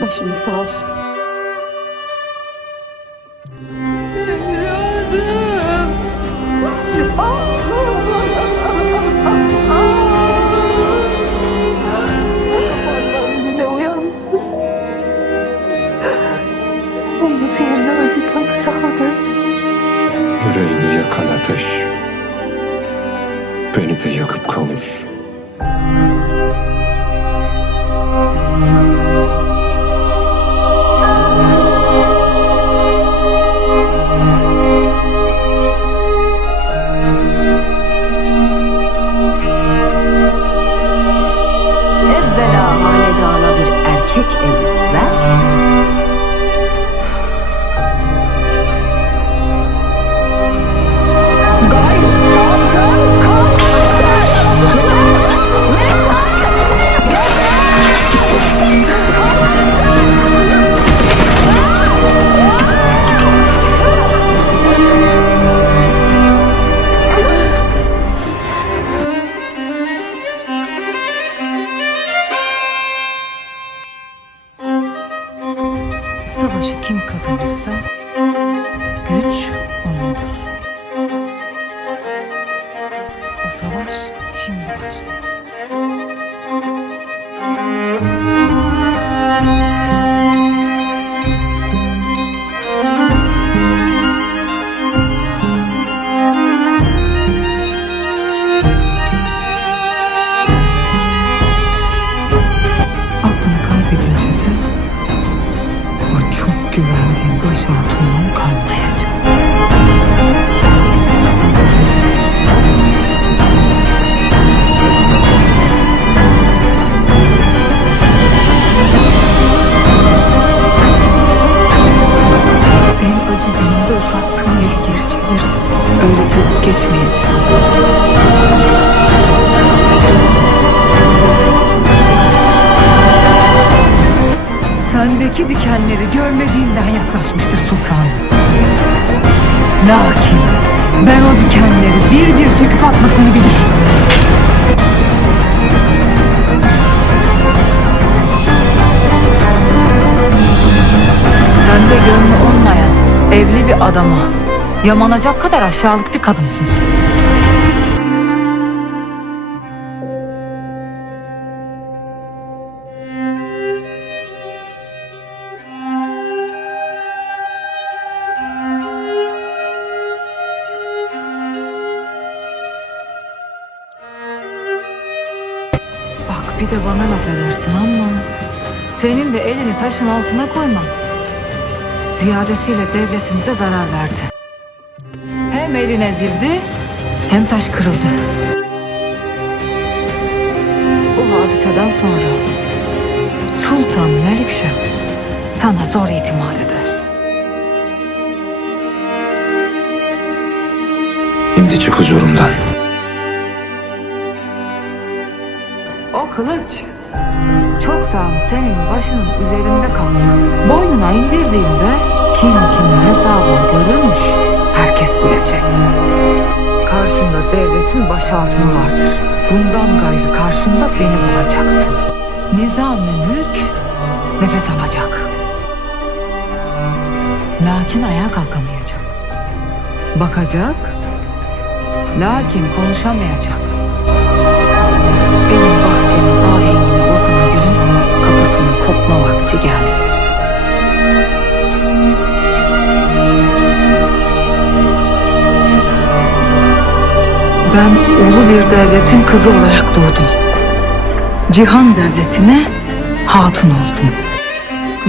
Başınız sağ olsun. Nazmine uyanmaz. Umut yerine acı kök saldı. Yüreğimi yakan ateş beni de yakıp kavur. Evvela hanedana bir erkek evlat Savaşı kim kazanırsa güç onundur. Sendeki dikenleri görmediğinden yaklaşmıştır sultanım. Lakin ben o dikenleri bir bir söküp atmasını bilirim. Sende gönlü olmayan evli bir adama yamanacak kadar aşağılık bir kadınsın sen. bir de bana laf edersin ama senin de elini taşın altına koyma. Ziyadesiyle devletimize zarar verdi. Hem elin ezildi hem taş kırıldı. Bu hadiseden sonra Sultan Melikşah sana zor itimat eder. Şimdi çık huzurumdan. O kılıç çoktan senin başının üzerinde kalktı. Boynuna indirdiğinde kim kimin hesabını görürmüş herkes bilecek. Karşında devletin baş hatunu vardır. Bundan gayrı karşında beni bulacaksın. Nizam-ı mülk nefes alacak. Lakin ayağa kalkamayacak. Bakacak, lakin konuşamayacak. Bir devletin kızı olarak doğdum. Cihan devletine hatun oldum.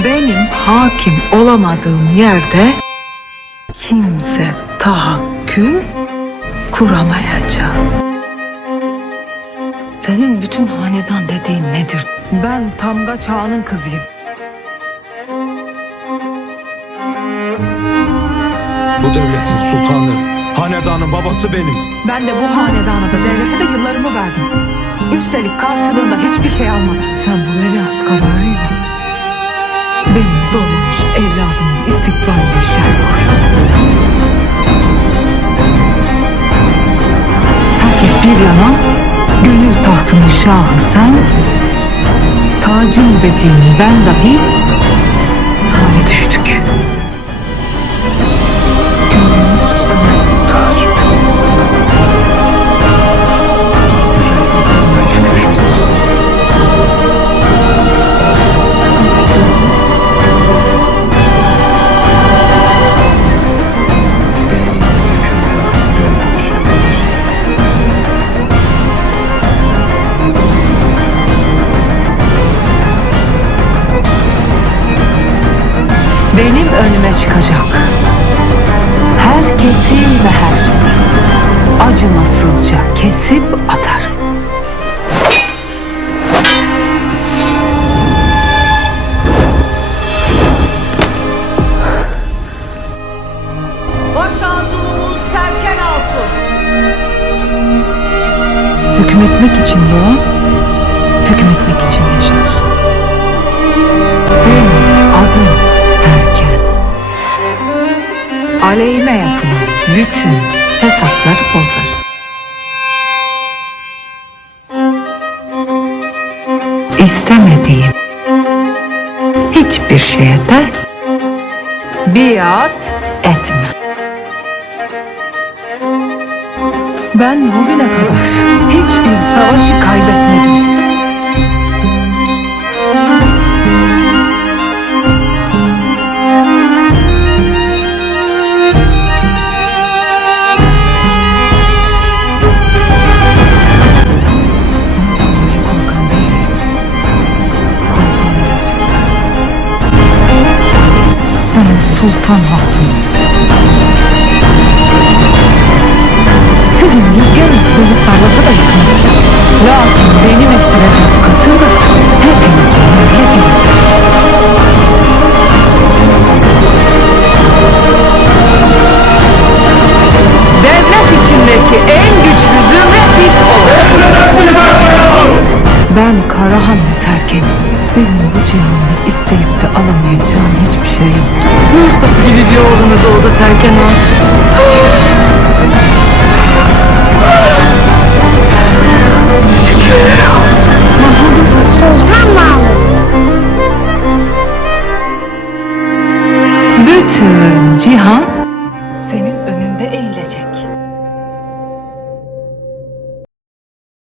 Benim hakim olamadığım yerde kimse tahakküm kuramayacak. Senin bütün hanedan dediğin nedir? Ben Tamga Çağı'nın kızıyım. Bu devletin sultanı, hanedanın babası benim. Ben de bu hanedana da devlete de yıllarımı verdim. Üstelik karşılığında hiçbir şey almadım. Sen bu veliaht kararıyla benim doğmuş evladımın istikbaline şer. Herkes bir yana, gönül tahtının şahı sen, tacım dediğin ben dahi çıkacak. Herkesi ve her şeyi acımasızca kesip atar. Aleyhime yapılan bütün hesapları bozar. İstemediğim hiçbir şeye de biat etme. Ben bugüne kadar hiçbir savaşı kaybetmedim. Sultan Hatun. Sizin rüzgarınız beni sallasa da yıkmaz. Lakin benim estirecek kasırga hepinizi yerle bir. Devlet içindeki en güçlü zümre biz oluruz. Ben Karahanlı terkenim. Benim bu cihanda isteyip de alamayacağım hiçbir şey yok. Mutlak gibi bir oğlunuz oldu Terken Hatun.